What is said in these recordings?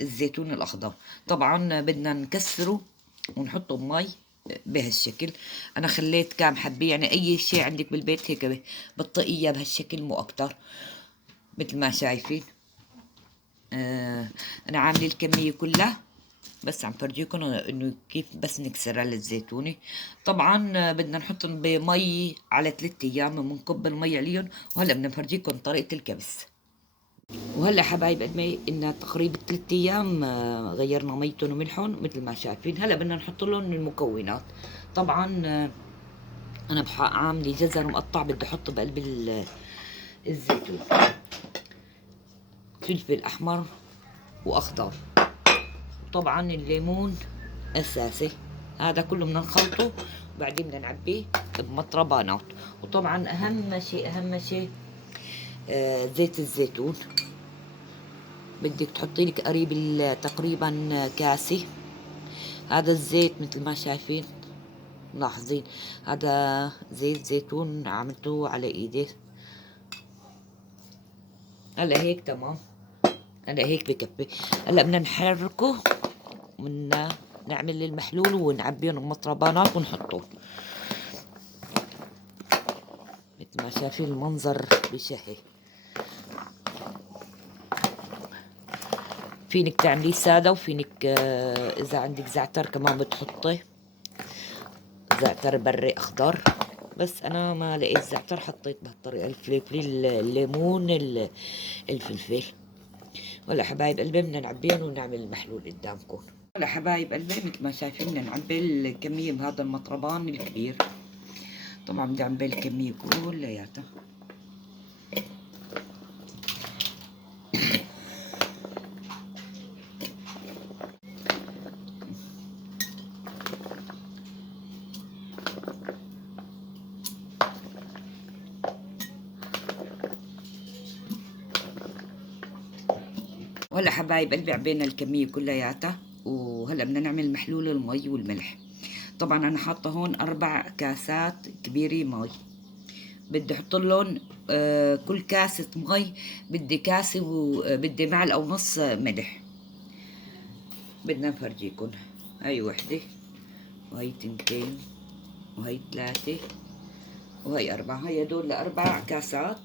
الزيتون الأخضر. طبعا بدنا نكسره ونحطه بمي بهالشكل. أنا خليت كام حبة، يعني أي شيء عندك بالبيت هيك بطئية بهالشكل مو أكتر، مثل ما شايفين. أنا عاملة الكمية كلها، بس عم فرجيكم إنه كيف بس نكسرها للزيتونة. طبعا بدنا نحطهم بمي على 3 أيام، بنكب المي عليهم. وهلا بدنا نفرجيكم طريقة الكبس. وهلا حبايب قلبي إنها تقريبا 3 أيام غيرنا ميتهم وملحهم مثل ما شايفين. هلا بدنا نحط لهم المكونات. طبعا أنا عاملة جزر مقطع بدي أحطه بقلب الزيتون، فلفل أحمر وأخضر، طبعا الليمون أساسي. هذا كله بدنا نخلطه وبعدين بدنا نعبيه بمطربانات. وطبعا أهم شيء زيت الزيتون. بدك تحطي لك قريب تقريبا كاسة. هذا الزيت مثل ما شايفين، ملاحظين هذا زيت زيتون عملته على ايدي. هلا هيك تمام، هلا هيك بكفي. هلا بدنا نحركه، بدنا نعمل المحلول ونعبيهم بمطربانات ونحطه. مثل ما شايفين المنظر بشهي. فينك تعمليه سادة، وفينك اذا عندك زعتر كمان بتحطي زعتر بري اخضر، بس انا ما لقيت زعتر حطيت بهالطريقه الفلفل، الليمون، الفلفل. ولا حبايب قلبي بدنا نعبيهم ونعمل المحلول قدامكم. ولا حبايب قلبي مثل ما شايفين بدنا نعبي الكميه بهذا المطربان الكبير. طبعا بدي اعبي الكميه كلياتها. وهلا حبايب قلبي عبينا الكميه كلياتها. وهلا بدنا نعمل محلول المي والملح. طبعا انا حاطه هون 4 كاسات كبيره مي. بدي احط لهم كل كاسة مي بدي كاسة، وبدي معلقة ونص ملح. بدنا نفرجيكم. هاي وحدة، وهي 2، وهي 3، وهي 4. هي هدول 4 كاسات،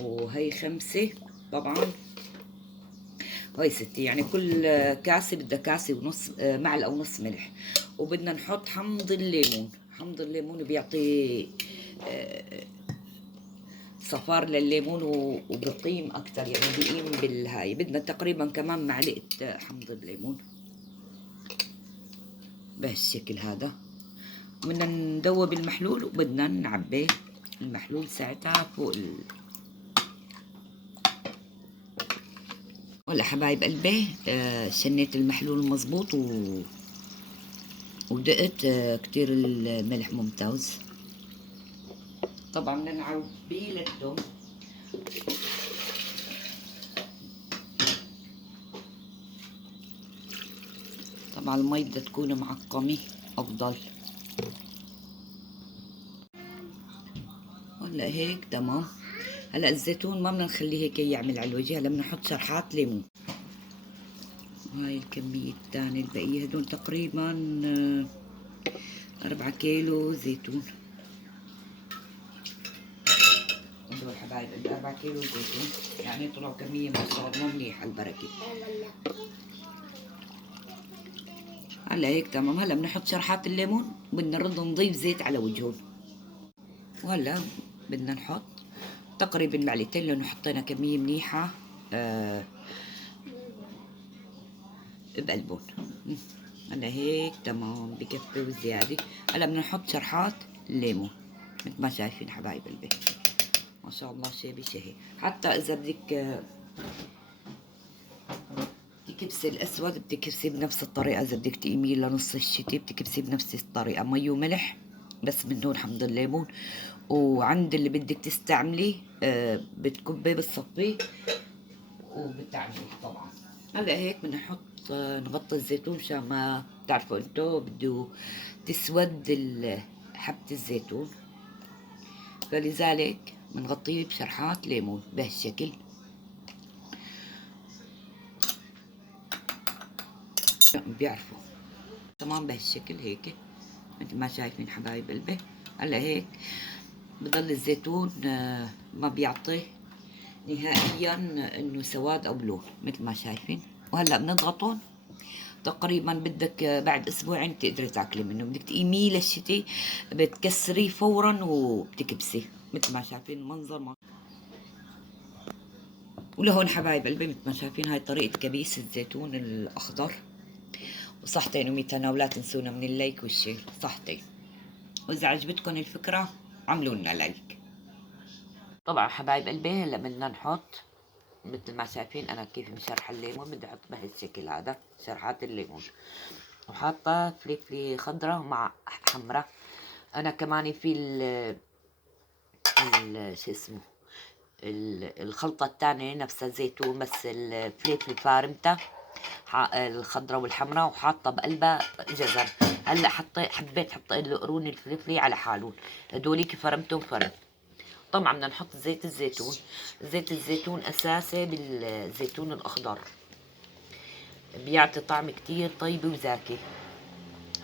وهي 5 طبعا، وهي 6. يعني كل كاسة بدها كاسة ونص، معلقة ونص ملح. وبدنا نحط حمض الليمون. حمض الليمون بيعطي صفار للليمون وبقيم اكتر، يعني بقيم بالهاي. بدنا تقريبا كمان معلقه حمض الليمون بهالشكل هذا. بدنا ندوب المحلول وبدنا نعبي المحلول ساعتها فوق ولا حبايب قلبي شنيت المحلول مزبوط ودقت كتير الملح ممتاز. طبعا بدنا نعبيه للدم. طبعا المي بدها تكون معقمة أفضل. ولا هيك تمام. هلا الزيتون ما بدنا نخليه هيك يعمل على الوجه. هلا بدنا نحط شرحات ليمون. هاي الكمية الثانية البقية هدول تقريبا 4 كيلو زيتون. هدول حبايب 4 كيلو زيتون، يعني طلعوا كمية ما شاء الله منيحة البركة. هلا هيك تمام. هلا بنحط شرحات الليمون وبدنا نرد نضيف زيت على وجههم. وهلا بدنا نحط تقريبا معلقتين لانه حطينا كمية منيحة بقلبهم. هلا هيك تمام بكفي وزيادة. هلا بدنا نحط شرحات الليمون مثل ما شايفين حبايب قلبي. ما شاء الله شيء بشهي. حتى اذا بدك تكبسي الاسود بتكبسي بنفس الطريقه. اذا بدك تقيميه لنص الشتي بتكبسي بنفس الطريقه، مي وملح بس من دون حمض الليمون. وعند اللي بدك تستعمليه بتكبيه بتصفيه وبتعمليه طبعا. هلا هيك بدنا نحط نغطي الزيتون مشان ما بتعرفوا انتو بده تسود حبة الزيتون، فلذلك بنغطيه بشرحات ليمون بهالشكل. بيعرفوا. تمام بهالشكل هيك مثل ما شايفين حبايب قلبي. هلا هيك بضل الزيتون ما بيعطي نهائيا انه سواد او لون مثل ما شايفين. وهلا بنضغطهم تقريبا بدك بعد اسبوعين تقدري تاكلي منه. بدك تقيميه للشتي بتكسريه فورا وبتكبسيه مثل ما شايفين المنظر. ولهون حبايب قلبي مثل ما شايفين هاي طريقة كبيس الزيتون الأخضر. وصحتين وميتنا، ولا تنسونا من اللايك والشير. صحتين. وإذا عجبتكم الفكرة عملوا لنا لايك. طبعا حبايب قلبي هلا بدنا نحط مثل ما شايفين أنا كيف مشرح الليمون. بدي أحط بهالشكل هذا شرحات الليمون، وحاطة فلفلة خضرة مع حمرة. أنا كمان في شو اسمه الخلطة الثانية نفسها زيتون، بس الفلفل فارمتها الخضراء والحمراء وحاطة بقلبها جزر. هلا حبيت احط القرون الفلفلي على حالهم، هدوليك فرمتهم فرم. طبعا بدنا نحط زيت الزيتون. زيت الزيتون اساسي بالزيتون الاخضر، بيعطي طعم كتير طيب وزاكي.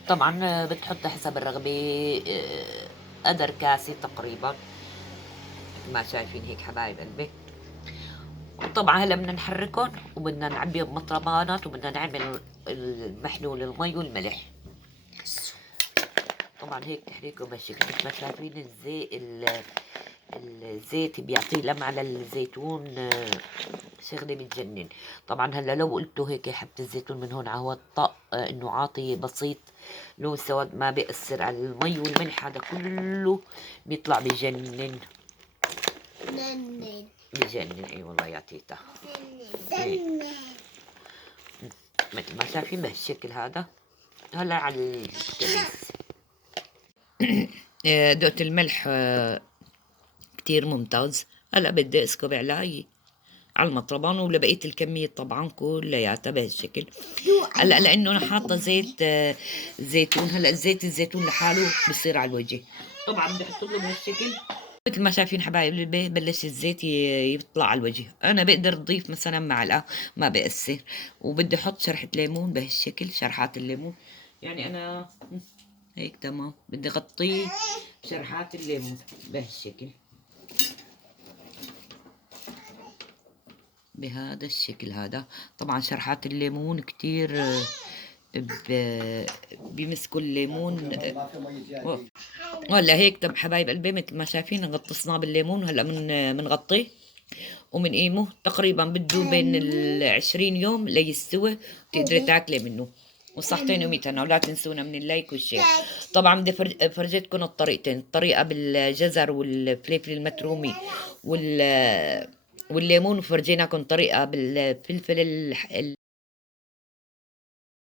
طبعا بتحط حسب الرغبة قدر كاسة تقريبا ما شايفين هيك حبايب قلبي. وطبعا هلا بدنا نحركهم وبدنا نعبيهم بمطربانات وبدنا نعمل المحلول المي والملح. طبعا هيك تحريكه بالشكل مثل ما شايفين. الزيت بيعطي لمعة للزيتون شغلة بتجنن. طبعا هلا لو قلتوا هيك حبة الزيتون من هون على هو الطق انه عاطي بسيط لون سواد ما بيأثر على المي والملح، هذا كله بيطلع بجنن بجنن. اي والله يا تيتا مثل ما شايفين بهالشكل هذا. هلا على الكبيس دقت الملح كتير ممتاز. هلا بدي اسكب على المطربان ولبقية الكمية طبعا كلياتها بهالشكل. هلا لانه انا حاطه زيت زيتون. هلا زيت الزيتون لحاله بصير على الوجه. طبعا بدي احط له بهالشكل مثل ما شايفين حبايب. بلش الزيت يطلع على الوجه. انا بقدر اضيف مثلا معلقه ما بأثر. وبدي احط شرحة ليمون بهالشكل، شرحات الليمون. يعني انا هيك تمام. بدي اغطيه شرحات الليمون بهالشكل بهذا الشكل هذا. طبعا شرحات الليمون كتير بيمسكوا الليمون. ولا هيك. طب حبايب قلبي مثل ما شايفين غطسناه بالليمون. هلا بنغطيه ومنقيمه تقريبا بده بين 20 يوم ليستوي تقدري تاكلي منه. وصحتين وميتنا، ولا تنسونا من اللايك والشير. طبعا بدي فرجيتكم الطريقتين، الطريقه بالجزر والفلفل المترومي والليمون، وفرجيناكم طريقه بالفلفل